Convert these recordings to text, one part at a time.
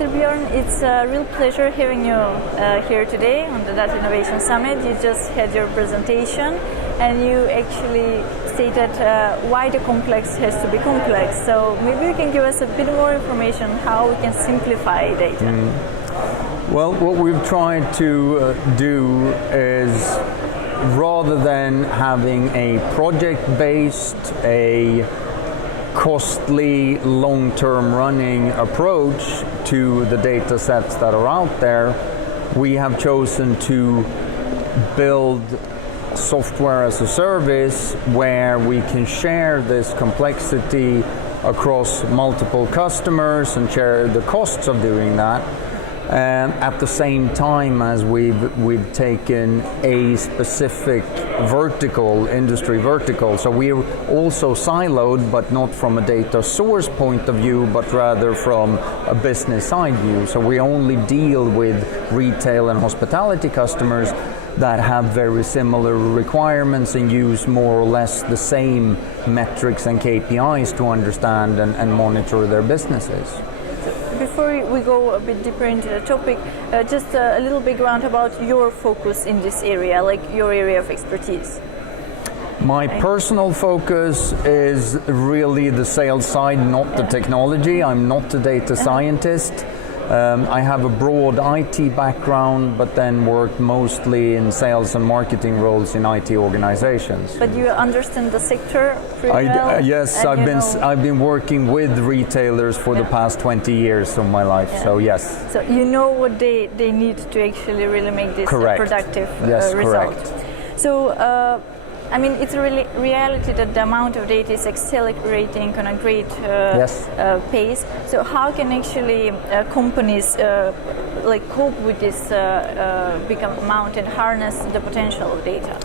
Styrbjörn, it's a real pleasure having you here today on the Data Innovation Summit. You just had your presentation and you actually stated why the complex has to be complex. So maybe you can give us a bit more information how we can simplify data. Well, what we've tried to do is, rather than having a project-based, a costly, long-term running approach to the data sets that are out there, we have chosen to build software as a service where we can share this complexity across multiple customers and share the costs of doing that. At the same time as we've taken a specific vertical, industry vertical. So we're also siloed, but not from a data source point of view, but rather from a business side view. So we only deal with retail and hospitality customers that have very similar requirements and use more or less the same metrics and KPIs to understand and monitor their businesses. Before we go a bit deeper into the topic, just a little background about your focus in this area, like your area of expertise. My personal focus is really the sales side, not the technology. I'm not a data scientist. I have a broad IT background, but then worked mostly in sales and marketing roles in IT organizations. But you understand the sector pretty well? Yes, I've been working with retailers for the past 20 years of my life, so yes. So you know what they need to actually really make this productive result. Correct. So, I mean, it's a reality that the amount of data is accelerating on a great pace. So how can actually companies cope with this big amount and harness the potential of data?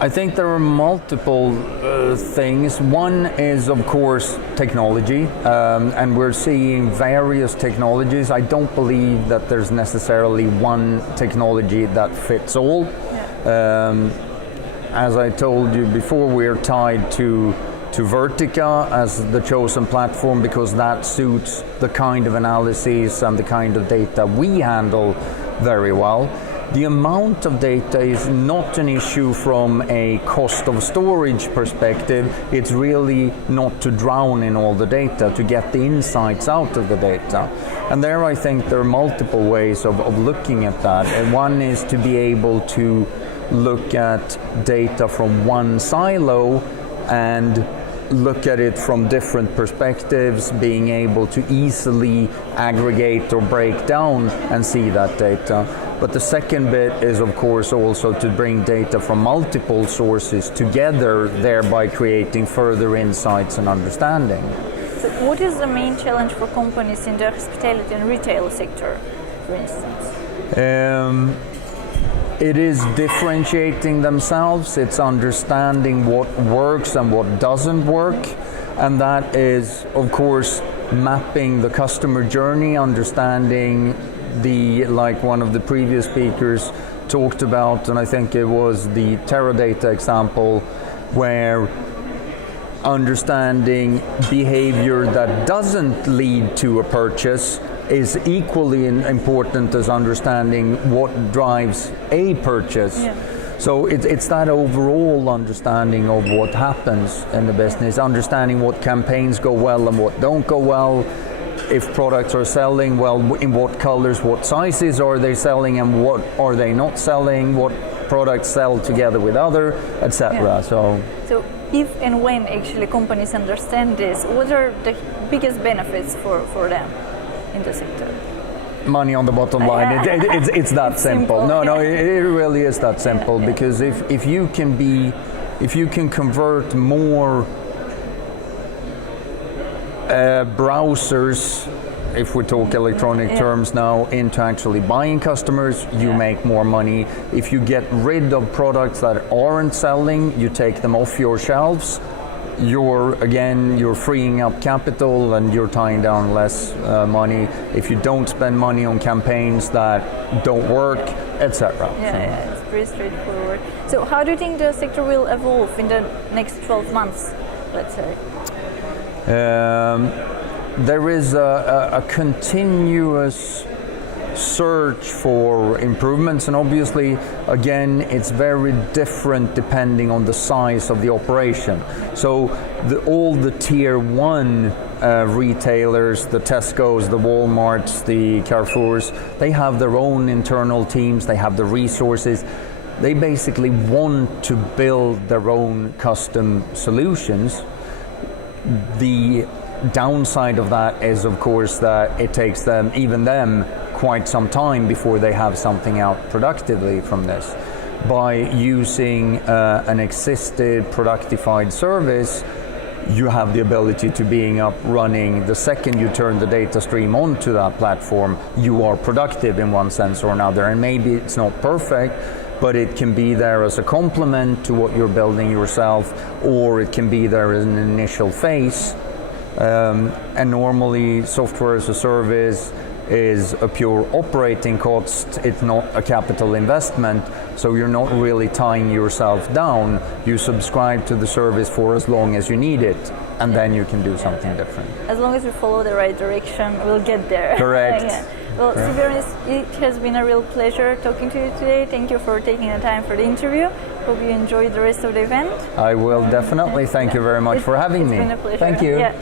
I think there are multiple things. One is, of course, technology, and we're seeing various technologies. I don't believe that there's necessarily one technology that fits all. As I told you before, we're tied to Vertica as the chosen platform because that suits the kind of analyses and the kind of data we handle very well. The amount of data is not an issue from a cost of storage perspective. It's really not to drown in all the data, to get the insights out of the data. And there I think there are multiple ways of looking at that. And one is to be able to look at data from one silo and look at it from different perspectives, being able to easily aggregate or break down and see that data. But the second bit is, of course, also to bring data from multiple sources together, thereby creating further insights and understanding. So what is the main challenge for companies in the hospitality and retail sector, for instance? It is differentiating themselves, it's understanding what works and what doesn't work, and that is, of course, mapping the customer journey, understanding like one of the previous speakers talked about, and I think it was the Teradata example, where understanding behavior that doesn't lead to a purchase is equally important as understanding what drives a purchase. So it's that overall understanding of what happens in the business, understanding what campaigns go well and what don't go well, if products are selling well, in what colors, what sizes are they selling, and what are they not selling, what products sell together with other, etc. So if and when actually companies understand this, what are the biggest benefits for them in the sector? Money on the bottom line. It's that simple. No, it really is that simple. Because if you can convert more browsers, if we talk electronic terms now, into actually buying customers, you make more money. If you get rid of products that aren't selling, you take them off your shelves, you're freeing up capital and you're tying down less money. If you don't spend money on campaigns that don't work, etc. It's pretty straightforward. So how do you think the sector will evolve in the next 12 months, let's say? there is a continuous search for improvements, and obviously again it's very different depending on the size of the operation. So all the tier 1 retailers, the Tesco's, the Walmarts, the Carrefours, they have their own internal teams, they have the resources. They basically want to build their own custom solutions. The downside of that is, of course, that it takes them, even them, quite some time before they have something out productively from this. By using an existed productified service, you have the ability to being up running the second you turn the data stream onto that platform. You are productive in one sense or another, and maybe it's not perfect, but it can be there as a complement to what you're building yourself, or it can be there as an initial phase. And normally software as a service is a pure operating cost, it's not a capital investment, so you're not really tying yourself down. You subscribe to the service for as long as you need it, and then you can do something different. As long as we follow the right direction, we'll get there. Correct. Yeah. Well, Styrbjörn, it has been a real pleasure talking to you today. Thank you for taking the time for the interview. Hope you enjoy the rest of the event. I will definitely. Thank you very much for having me. It's been a pleasure. Thank you. Yeah.